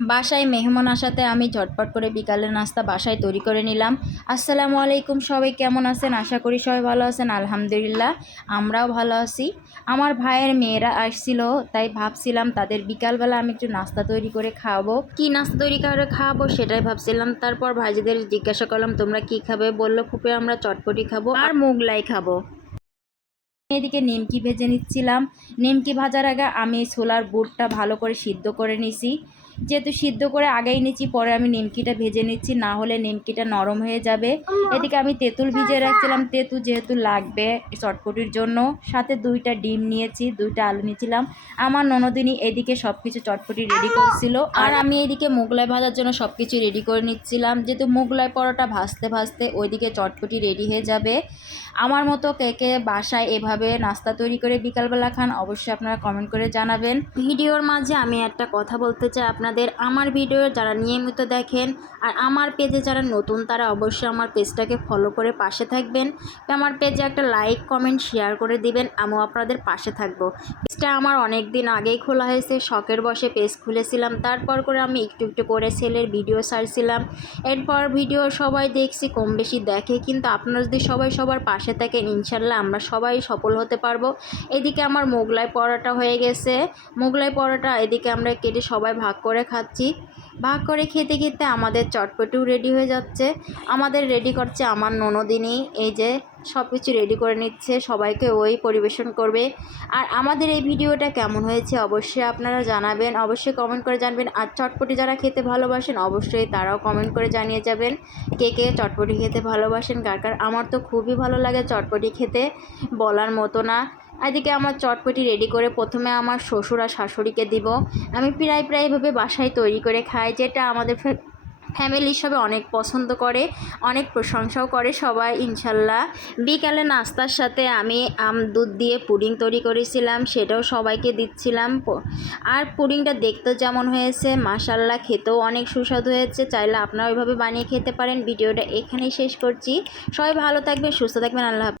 বাসায় মেহমান আসাতে আমি ঝটপট করে বিকালের নাস্তা বাসায় তৈরি করে নিলাম। আসসালামু আলাইকুম, সবাই কেমন আছেন? আশা করি সবাই ভালো আছেন। আলহামদুলিল্লাহ আমরাও ভালো আছি। আমার ভাইয়ের মেয়েরা আসছিল, তাই ভাবছিলাম তাদের বিকালবেলা আমি একটু নাস্তা তৈরি করে খাওয়াবো। কি নাস্তা তৈরি করে খাওয়াবো সেটাই ভাবছিলাম। তারপর ভাইজিদের জিজ্ঞাসা করলাম তোমরা কি খাবে? বললো ফুপে আমরা চটপটি খাবো আর মোগলাই খাবো। এদিকে নিমকি ভেজে নিচ্ছিলাম। নিমকি ভাজার আগে আমি ছোলার বুটটা ভালো করে সিদ্ধ করে নিছি। যেহেতু সিদ্ধ করে আগেই নিচ্ছি, পরে আমি নিমকিটা ভেজে নিচ্ছি, না হলে নিমকিটা নরম হয়ে যাবে। এদিকে আমি তেঁতুল ভিজিয়ে রাখছিলাম, তেঁতুল যেহেতু লাগবে চটপটির জন্য। সাথে 2টা ডিম নিয়েছি, 2টা আলু নিয়েছিলাম। আমার ননদিনী এদিকে সব কিছু চটপটি রেডি করছিল, আর আমি এদিকে মোগলাই ভাজার জন্য সব কিছু রেডি করে নিচ্ছিলাম। যেহেতু মোগলাই পরোটা ভাজতে ভাজতে ওইদিকে চটপটি রেডি হয়ে যাবে। আমার মতো কে কে বাসায় এভাবে নাস্তা তৈরি করে বিকালবেলা খান, অবশ্যই আপনারা কমেন্ট করে জানাবেন। ভিডিওর মাঝে আমি একটা কথা বলতে চাই আপনাদের, আমার ভিডিও যারা নিয়মিত দেখেন আর আমার পেজে যারা নতুন, তারা অবশ্যই আমার পেজটাকে ফলো করে পাশে থাকবেন। আমার পেজে একটা লাইক কমেন্ট শেয়ার করে দিবেন, আমিও আপনাদের পাশে থাকবো। পেজটা আমার অনেক দিন আগেই খোলা হয়েছে, শখের বসে পেজ খুলেছিলাম। তারপর করে আমি একটু একটু করে সেলের ভিডিও ছাড়ছিলাম। এরপর ভিডিও সবাই দেখছি, কম বেশি দেখে, কিন্তু আপনারা যদি সবাই সবার পাশে থাকেন ইনশাল্লাহ আমরা সবাই সফল হতে পারবো। এদিকে আমার মোগলাই পরোটা হয়ে গেছে। মোগলাই পরোটা এদিকে আমরা কেটে সবাই ভাগ করে খাচ্ছি। ভাগ করে খেতে খেতে আমাদের চটপটিও রেডি হয়ে যাচ্ছে। আমাদের রেডি করছে আমার ননদিনী, এই যে সব কিছু রেডি করে নিচ্ছে, সবাইকে ওই পরিবেশন করবে। আর আমাদের এই ভিডিওটা কেমন হয়েছে অবশ্যই আপনারা জানাবেন, অবশ্যই কমেন্ট করে জানবেন। আর চটপটি যারা খেতে ভালোবাসেন অবশ্যই তারাও কমেন্ট করে জানিয়ে যাবেন কে কে চটপটি খেতে ভালোবাসেন, কার কার। আমার তো খুবই ভালো লাগে চটপটি খেতে, বলার মতো না। এদিকে আমার চটপটি রেডি করে প্রথমে আমার শ্বশুর আর শাশুড়িকে দিব। আমি প্রায় এভাবে বাসায় তৈরি করে খাই, যেটা আমাদের ফ্যামিলি সবাই অনেক পছন্দ করে, অনেক প্রশংসাও করে সবাই ইনশাল্লাহ। বিকালে নাস্তার সাথে আমি দুধ দিয়ে পুডিং তৈরি করেছিলাম, সেটাও সবাইকে দিচ্ছিলাম। আর পুডিংটা দেখতে যেমন হয়েছে মাশাল্লাহ, খেতেও অনেক সুস্বাদু হয়েছে। চাইলে আপনারা ওইভাবে বানিয়ে খেতে পারেন। ভিডিওটা এখানেই শেষ করছি। সবাই ভালো থাকবেন, সুস্থ থাকবেন, আল্লাহ হাফেজ।